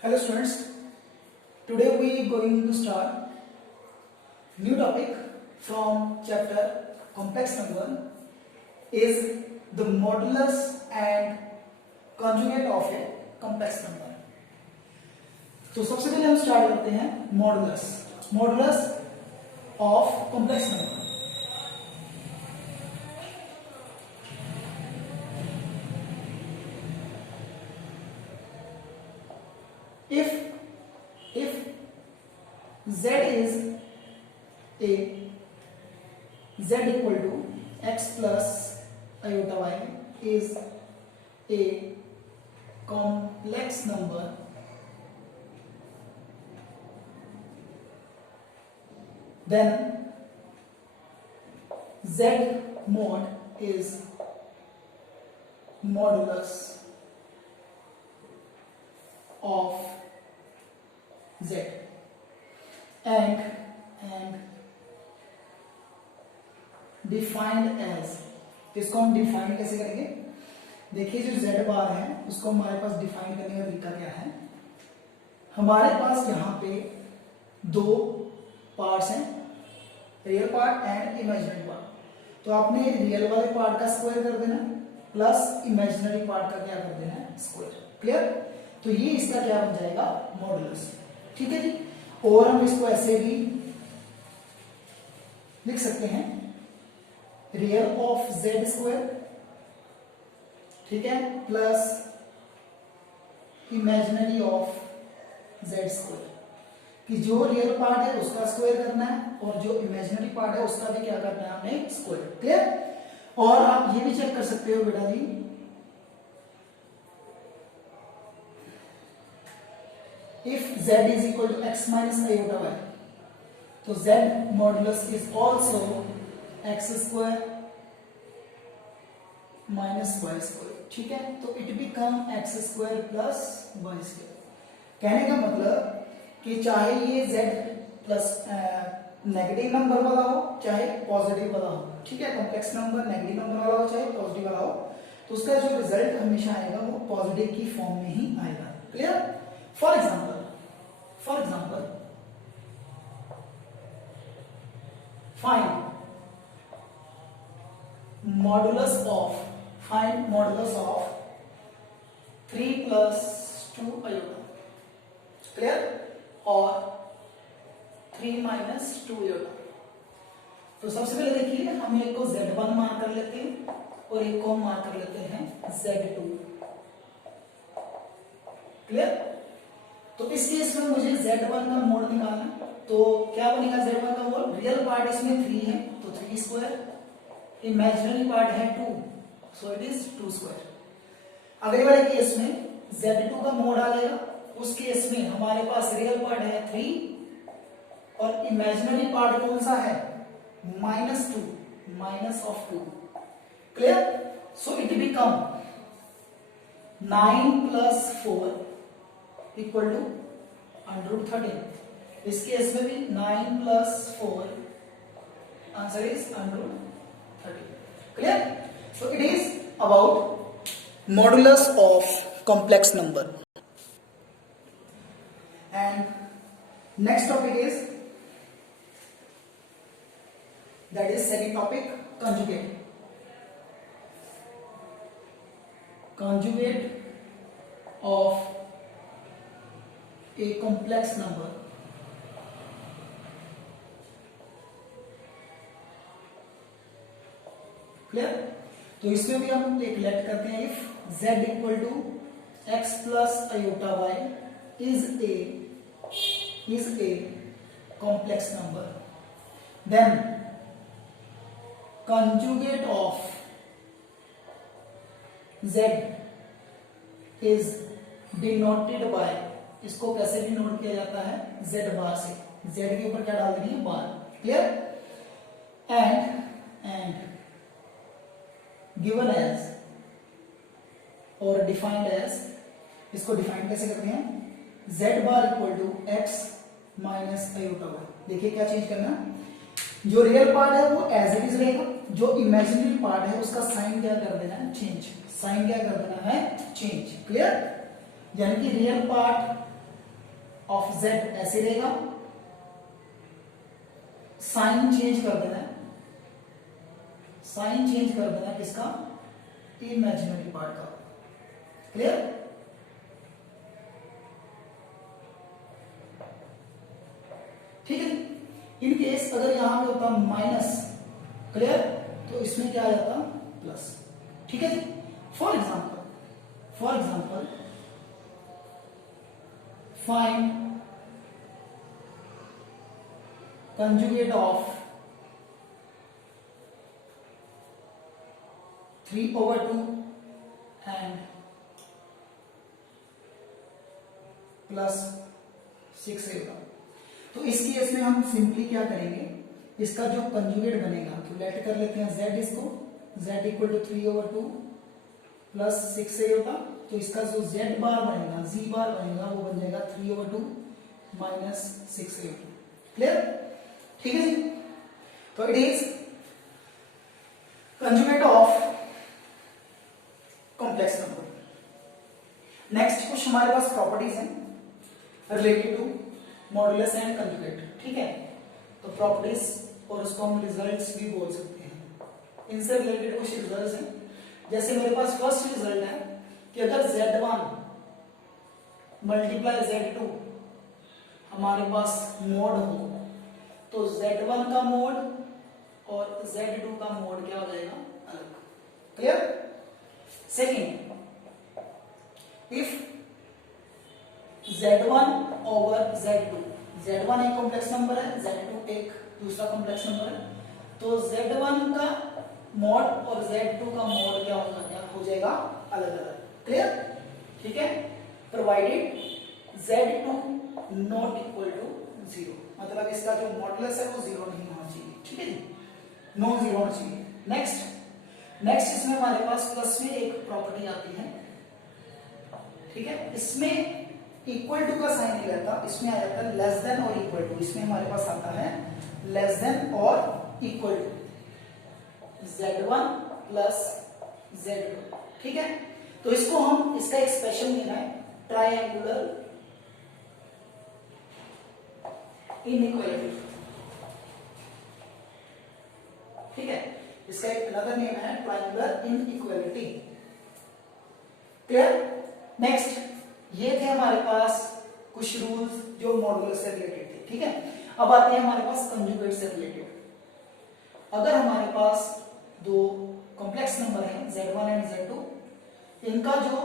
Hello students, today we are going to start new topic from chapter complex number is the modulus and conjugate of a complex number. तो सबसे पहले हम start करते हैं modulus of complex number. If z is a z equal to x plus iota y is a complex number, then z mod is modulus of z and defined as, इसको हम define कैसे करेंगे? देखिए जो z बार है उसको हमारे पास define करने का तरीका क्या है. हमारे पास यहाँ पे दो पार्ट्स हैं, real part and imaginary part. तो आपने रियल वाले पार्ट का स्क्वायर कर देना प्लस इमेजिनरी पार्ट का क्या कर देना है, स्क्वायर. क्लियर? तो ये इसका क्या बन जाएगा, मॉडुलस. ठीक है जी. और हम इसको ऐसे भी लिख सकते हैं, रियल ऑफ जेड स्क्वायर, ठीक है, plus imaginary of Z square. कि जो रियल पार्ट है उसका स्क्वायर करना है और जो इमेजिनरी पार्ट है उसका भी क्या करना है, हमने स्क्वायर. क्लियर? और आप ये भी चेक कर सकते हो बेटा जी, if z is equal to x minus iota y, तो z modulus is also x square minus y square. ठीक है, तो it become x square plus y square. कहने का मतलब कि चाहे ये z प्लस नेगेटिव नंबर वाला हो चाहे पॉजिटिव वाला हो, ठीक है, कॉम्प्लेक्स नंबर नेगेटिव नंबर वाला हो चाहे पॉजिटिव वाला हो, तो उसका जो रिजल्ट हमेशा आएगा वो पॉजिटिव की फॉर्म में ही आएगा. Clear? For example find modulus of 3 plus 2 iota. Clear? और 3 minus 2 iota. तो सबसे पहले देखिए हम एक को z1 मार्क कर लेते हैं और एक को मार्क कर लेते हैं z2. क्लियर? तो इस केस में मुझे z1 का मोड निकालना है. तो क्या बनेगा z1 का मोड? रियल पार्ट इसमें 3 है तो 3 स्क्वायर, इमेजिनरी पार्ट है 2 सो इट इज 2 स्क्वायर. अगले वाले केस में z2 का मोड आ जाएगा. उस केस में हमारे पास रियल पार्ट है 3 और इमेजिनरी पार्ट कौन सा है, -2, minus of 2. Clear? So it become 9 plus 4 equal to √13. इस केस में भी 9 plus 4 answer is √13. Clear? So it is about modulus of complex number. And next topic is, that is second topic, conjugate of a complex number. Clear? तो इसमें भी हम एक let करते हैं, if z equal to x plus iota y is a complex number, then conjugate of z is denoted by, इसको कैसे denote किया जाता है, z बार से. z के ऊपर क्या डाल देनी है, bar. Clear? And given as और डिफाइंड एज, इसको डिफाइन कैसे करते हैं, z bar equal to x minus iota y. देखिए क्या चेंज करना, जो रियल पार्ट है वो एज इट इज रहेगा, जो इमेजिनरी पार्ट है उसका साइन क्या कर देना है, चेंज. क्लियर? यानी कि रियल पार्ट ऑफ जेड ऐसे रहेगा, साइन चेंज कर देना है, साइन चेंज कर देना किसका, इमेजिनरी पार्ट का। क्लियर? ठीक है। इन केस अगर यहां पे होता माइनस, क्लियर, तो इसमें क्या आ जाता, प्लस। ठीक है जी। For example find conjugate of 3/2 and plus 6/8। तो इस केस में हम सिंपली क्या करेंगे, इसका जो कंजुगेट बनेगा, तो लेट कर लेते हैं z, इसको z इक्वल टू 3/2 प्लस 6/8। तो इसका जो z बार बनेगा, z बार बनेगा, वो बन जाएगा 3/2 माइनस 6/8। क्लियर? ठीक है जी। तो it is conjugate of complex number. Next कुछ हमारे पास प्रॉपर्टीज हैं related to modulus and conjugate. ठीक है, तो प्रॉपर्टीज, और उसको हम रिजल्ट्स भी बोल सकते हैं। इनसे रिलेटेड कुछ रिजल्ट्स हैं। जैसे मेरे पास फर्स्ट रिजल्ट है कि अगर Z1 मल्टीप्लाई Z2 हमारे पास मोड हो, तो Z1 का मोड और Z2 का मोड क्या हो जाएगा, अलग। Clear? Second, if Z1 over Z2, Z1 एक कॉम्प्लेक्स नंबर है, Z2 एक दूसरा कॉम्प्लेक्स नंबर है, तो Z1 का मोड और Z2 का मोड क्या हो जाएगा, अलग अलग। क्लियर? ठीक है। Provided Z2 not equal to 0, मतलब इसका जो मॉडुलस है वो 0 नहीं होना चाहिए। ठीक है जी, नॉन 0 होना चाहिए। नेक्स्ट इसमें हमारे पास प्लस में एक प्रॉपर्टी आती है। ठीक है, इसमें इक्वल टू का साइन नहीं रहता, इसमें आ जाता है लेस देन और इक्वल टू। इसमें हमारे पास आता है लेस देन और equal to, Z1 plus Z2। ठीक है, तो इसको हम, इसका एक्सप्रेशन लेना है ट्रायंगुलर इनइक्वालिटी। ठीक है, इसका एक अनदर नेम है ट्रायंगुलर इनइक्वालिटी। क्लियर? नेक्स्ट, ये थे हमारे पास कुछ रूल्स जो मॉडुलस से रिलेटेड थे। ठीक है, अब आते हैं हमारे पास कंजुगेट से रिलेटेड। अगर हमारे पास दो कॉम्प्लेक्स नंबर हैं Z1 एंड Z2, इनका जो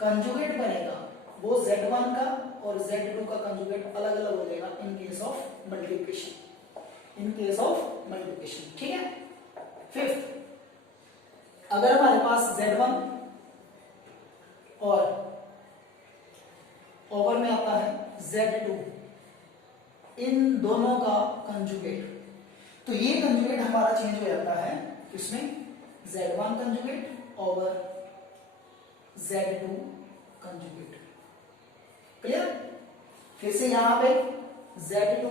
कंजुगेट बनेगा वो Z1 का और Z2 का कंजुगेट अलग अलग हो जाएगा इन case of multiplication, in case of multiplication. ठीक है। फिफ्थ, अगर हमारे पास Z1 और ओवर में आता है Z2, इन दोनों का कंजुगेट, तो ये कंजुगेट हमारा चेंज हो जाता है इसमें Z1 conjugate over Z2 conjugate. Clear? फिर से यहां पे Z2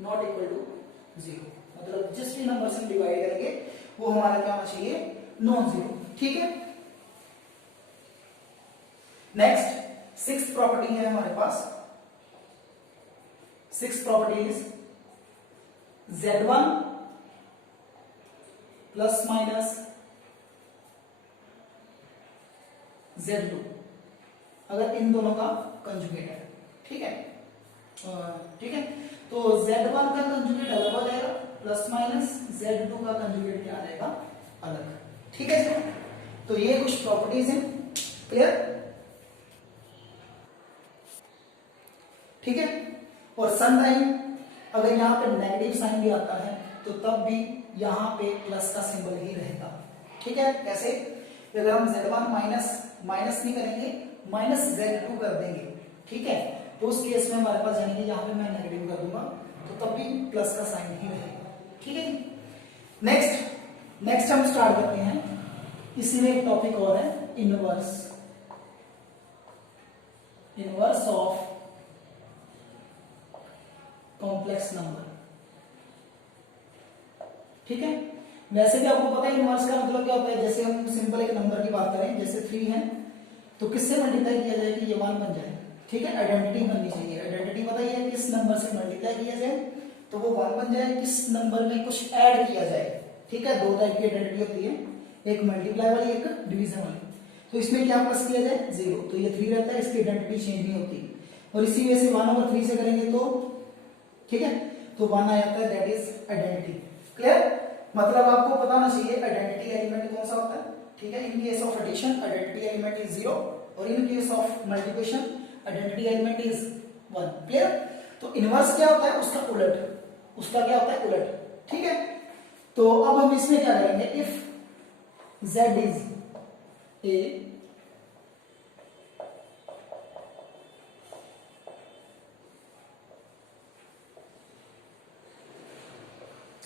नॉट इक्वल टू 0, मतलब जिस भी नंबर से डिवाइड करेंगे वो हमारा क्या होना चाहिए, नॉन जीरो। ठीक है। नेक्स्ट सिक्स्थ प्रॉपर्टी है हमारे पास, sixth property is Z1 plus minus Z2, अगर इन दोनों का कंजुगेट है। ठीक है, ठीक है, तो Z1 का कंजुगेट अलग हो जाएगा, प्लस माइनस Z2 का कंजुगेट क्या आ जाएगा, अलग। ठीक है जी, तो ये कुछ प्रॉपर्टीज हैं। क्लियर? ठीक है, और सम टाइम अगर यहाँ पे नेगेटिव साइन भी आता है तो तब भी यहाँ पे प्लस का सिंबल ही रहेगा। ठीक है, कैसे? अगर हम Z1 माइनस नहीं करेंगे, माइनस Z2 कर देंगे, ठीक है, तो उस केस में हमारे पास जानेंगे यहाँ पे मैं नेगेटिव कर दूंगा तो तब भी प्लस का साइन ही रहेगा। ठीक है। नेक्स्ट हम स्टार्ट करते हैं, इसी में एक टॉपिक और है, इनवर्स ऑफ कॉम्प्लेक्स नंबर। ठीक है, वैसे भी आपको पता है इनवर्स का मतलब क्या होता है। जैसे हम सिंपल एक नंबर की बात करें, जैसे 3 है तो किससे मल्टीप्लाई किया जाए कि ये 1 बन जाए, ठीक है, आइडेंटिटी बननी चाहिए। आइडेंटिटी बताइए किस नंबर से मल्टीप्लाई किया जाए तो वो 1 बन जाए, किस नंबर में कुछ ऐड किया जाए। ठीक है, दो टाइप की आइडेंटिटी होती है, एक मल्टीप्लाई वाली, एक डिवीजन वाली। तो इसमें क्या प्लस किया जाए, 0, तो ये 3 रहता है, इसकी आइडेंटिटी चेंज नहीं होती। और इसी वजह से 1/3 से करेंगे तो ठीक है, तो 1 आ जाता है, दैट इज आइडेंटिटी। क्लियर, मतलब आपको पता होना चाहिए आइडेंटिटी एलिमेंट कौन सा होता है। ठीक है, in case of addition identity element is 0 और in case of multiplication identity element is 1। Clear, तो इनवर्स क्या होता है, उसका उलट, उसका क्या होता है, उलट। ठीक है, तो अब हम इसमें क्या करेंगे, if z is a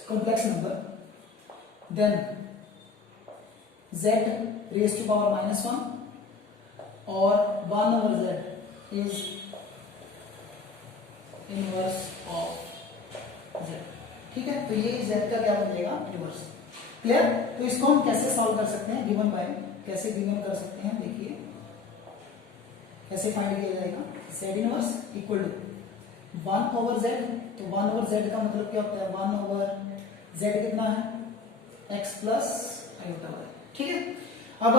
complex number, then z raised to power -1 or 1/z is inverse of z। ठीक है, तो ये z का क्या बन जाएगा, इनवर्स। क्लियर, तो इसको हम कैसे सॉल्व कर सकते हैं, गिवन बाय, कैसे गिवन कर सकते हैं, देखिए कैसे फाइंड किया जाएगा। z inverse equal to 1/z, तो 1/z का मतलब क्या होता है, 1/z कितना है, x प्लस आयोटा y। ठीक है, अब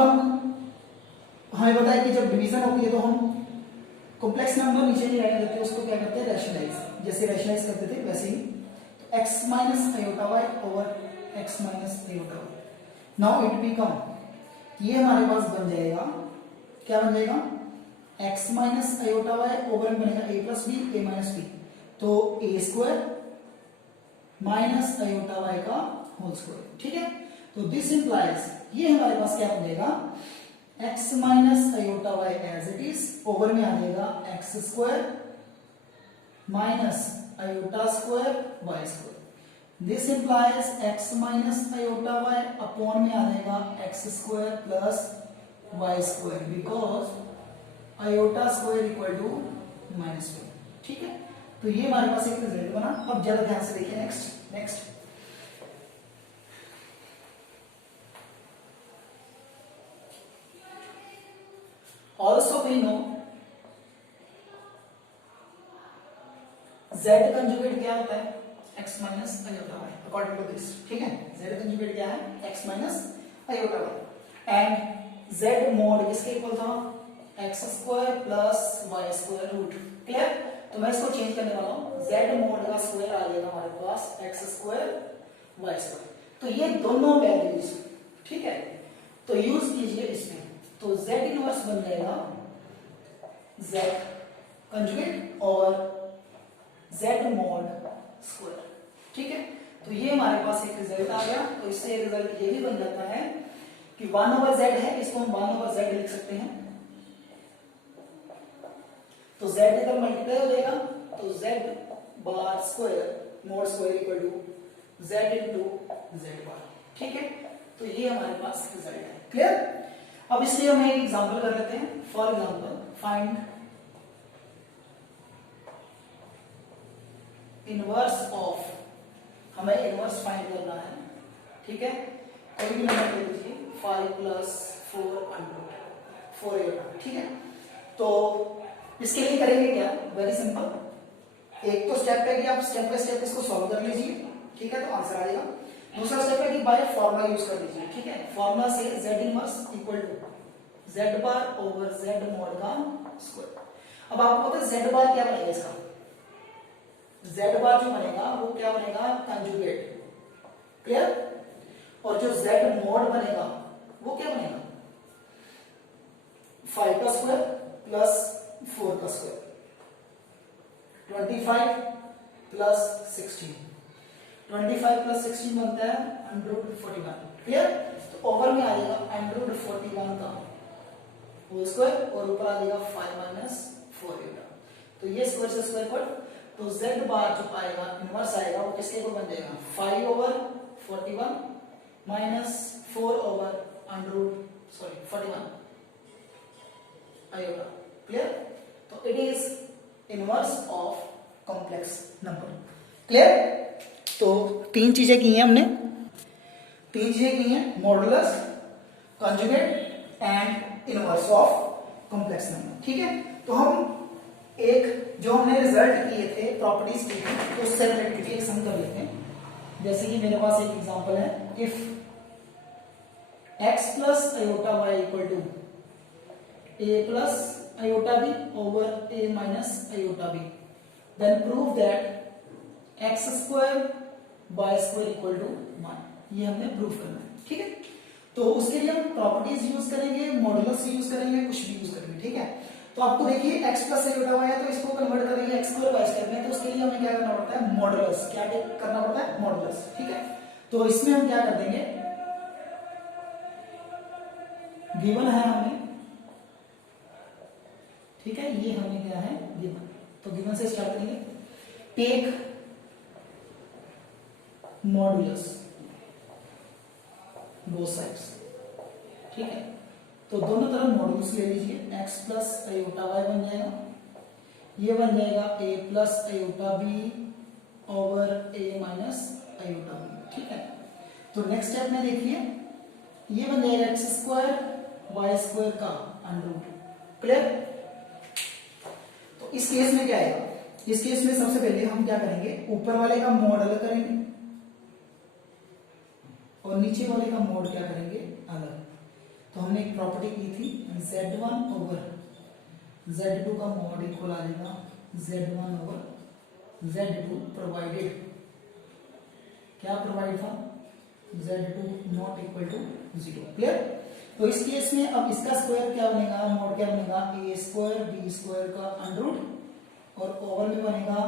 हमें पता है कि जब डिवीजन होती है तो हम कॉम्प्लेक्स नंबर नीचे नहीं रहने देते, उसको क्या करते हैं, रैशनलाइज, जैसे रैशनलाइज करते थे वैसे ही। तो x minus iota y over x minus iota y। Now it become, ये हमारे पास बन जाएगा, क्या बन जाएगा, x minus iota y over में बनेगा a plus b, a minus b, तो a square minus iota y का होल स्क्वायर। ठीक है, तो दिस इंप्लाइज, ये हमारे पास क्या बन जाएगा, x minus iota y as it is, over में आ जाएगा x square minus iota square y square. This implies x minus iota y upon में आ जाएगा x square plus y square, because iota square equal to -1। ठीक है, तो ये हमारे पास एक रिजल्ट बना। अब जरा ध्यान से देखिए, next also we know z conjugate क्या होता है, x minus iota y, according to this. ठीक है, z कंजुगेट क्या है, x minus iota y, and z mod किसके इक्वल था, x square plus y square root. Clear, तो मैं इसको चेंज करने वाला हूं, z मोड का स्क्वायर आ जाएगा हमारे पास x स्क्वायर y स्क्वायर। तो ये दोनों वैल्यूज, ठीक है, तो यूज कीजिए इसमें, तो z इनवर्स बन जाएगा z कंजुगेट और z मोड स्क्वायर। ठीक है, तो ये हमारे पास एक रिजल्ट आ गया। तो इससे रिजल्ट ये भी बन जाता है कि 1/z है, इसको हम 1/z लिख सकते हैं, तो z इधर मल्टीप्लाई हो जाएगा, तो z bar square mod square equal to z into z bar. ठीक है, तो ये हमारे पास रिजल्ट है। क्लियर, अब इसलिए हम एक एग्जांपल कर लेते हैं। For example, find inverse of, हमें इनवर्स फाइंड करना है। ठीक है, कोई भी नंबर ले लीजिए, 5 प्लस 4 अंडर 4 आयोटा। ठीक है, तो इसके लिए करेंगे क्या, वेरी सिंपल, एक तो स्टेप है कि आप स्टेप बाय स्टेप इसको सॉल्व कर लीजिए। ठीक है, तो आंसर आ जाएगा। दूसरा स्टेप है कि बाय फॉर्मूला यूज कर लीजिए। ठीक है, फॉर्मूला से z inverse equal to z bar over z mod का स्क्वायर। अब आपको पता है z बार क्या बनेगा, इसका z बार जो बनेगा वो क्या बनेगा, कंजुगेट। क्लियर, और जो z मोड बनेगा वो क्या बनेगा, 5 का स्क्वायर प्लस 4 का स्क्वायर, 25 प्लस 16, 25 प्लस 16 बनता है √41। क्लियर, तो ओवर में आ जाएगा √41 का होल स्क्वायर और ऊपर आ जाएगा 5 माइनस 4 आएगा, तो ये स्क्वायर से स्क्वायर कट, तो z बार जो आएगा इनवर्स आएगा वो किसके इक्वल बन जाएगा, 5/41 माइनस 4/41 आएगा। क्लियर, तो it is inverse of complex number. Clear, तो तीन चीजें की हैं हमने, modulus, conjugate and inverse of complex number. ठीक है, तो हम एक जो हमने रिजल्ट किए थे, प्रॉपर्टीज की थी, तो उससे रिलेटेड एक सम कर लेते हैं। जैसे कि मेरे पास एक एग्जांपल है, if x plus iota y equal to a plus iota b over a minus iota b, then prove that x square y square equal to 1। ये हमने प्रूव करना है, ठीक है। तो उसके लिए हम प्रॉपर्टीज यूज करेंगे, मॉडुलस यूज करेंगे, कुछ भी यूज करेंगे, ठीक है। तो आपको देखिए x प्लस आयोटा y है, तो इसको कन्वर्ट करेंगे x स्क्वायर y स्क्वायर में, तो उसके लिए हमें क्या करना पड़ता है, मॉडुलस। क्या करना पड़ता है, मॉडुलस, ठीक है। तो इसमें हम क्या कर देंगे, गिवन है हमें, ठीक है, ये हमें क्या है, गिवन। तो गिवन से स्टार्ट करेंगे, टेक मॉडुलस बोथ साइड्स, ठीक है। तो दोनों तरफ मॉडुलस ले लीजिए, x प्लस आयोटा y बन जाएगा, ये बन जाएगा a plus iota b over a minus iota b, ठीक है। तो नेक्स्ट स्टेप में देखिए, ये बन जाएगा x स्क्वायर y स्क्वायर का अंडररूट, क्लियर। तो इस केस में क्या आएगा, इस केस में सबसे पहले हम क्या करेंगे, ऊपर वाले का मॉड अलग करेंगे और नीचे वाले का मॉड क्या करेंगे, अलग। तो हमने एक प्रॉपर्टी की थी, z1 ओवर z2 का मॉड इक्वल आ जाएगा z1 ओवर z2, प्रोवाइडेड क्या प्रोवाइड था, z2 not equal to 0, clear. तो इस केस में अब इसका स्क्वायर क्या बनेगा, मॉड क्या बनेगा, a स्क्वायर b स्क्वायर का अंडररूट और ओवर में बनेगा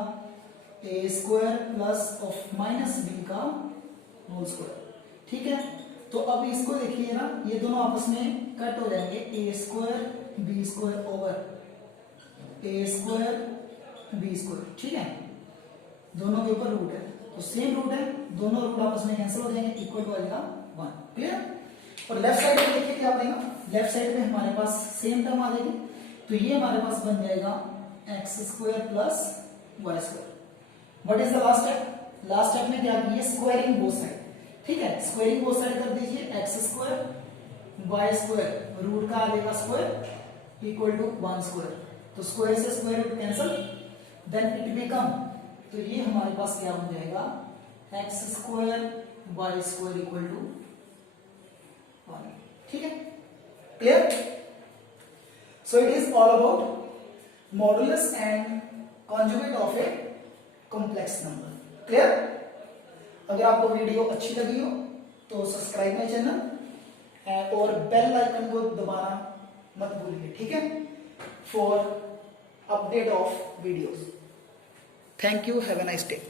a square plus of minus b का होल स्क्वायर, ठीक है। तो अब इसको देखिए ना, ये दोनों आपस में कट हो जाएंगे, a square b square over a square b square, ठीक है। दोनों के ऊपर रूट है, तो सेम रूट है, दोनों रूट आपस में कैंसिल हो जाएंगे, इक्वल टू आ जाएगा 1, क्लियर। और लेफ्ट साइड में देखिए क्या बनेगा, लेफ्ट साइड में हमारे पास सेम टर्म आ जाएगी, तो ये हमारे पास बन जाएगा x square plus y square. What is the last step, last step में क्या कीजिए, स्क्वायरिंग बोथ साइड, ठीक है। स्क्वायरिंग बोथ साइड कर दीजिए, x square y square root का आ जाएगा स्क्वायर इक्वल टू 1 स्क्वायर, तो स्क्वायर से square root cancel, then it become, तो ये हमारे पास क्या बन जाएगा, x square y square equal to 1, ठीक है, clear. So it is all about modulus and conjugate of a complex number, clear. अगर आपको वीडियो अच्छी लगी हो तो सब्सक्राइब माय चैनल और बेल आइकन को दबाना मत भूलिए, ठीक है, for update of videos. Thank you, have a nice day.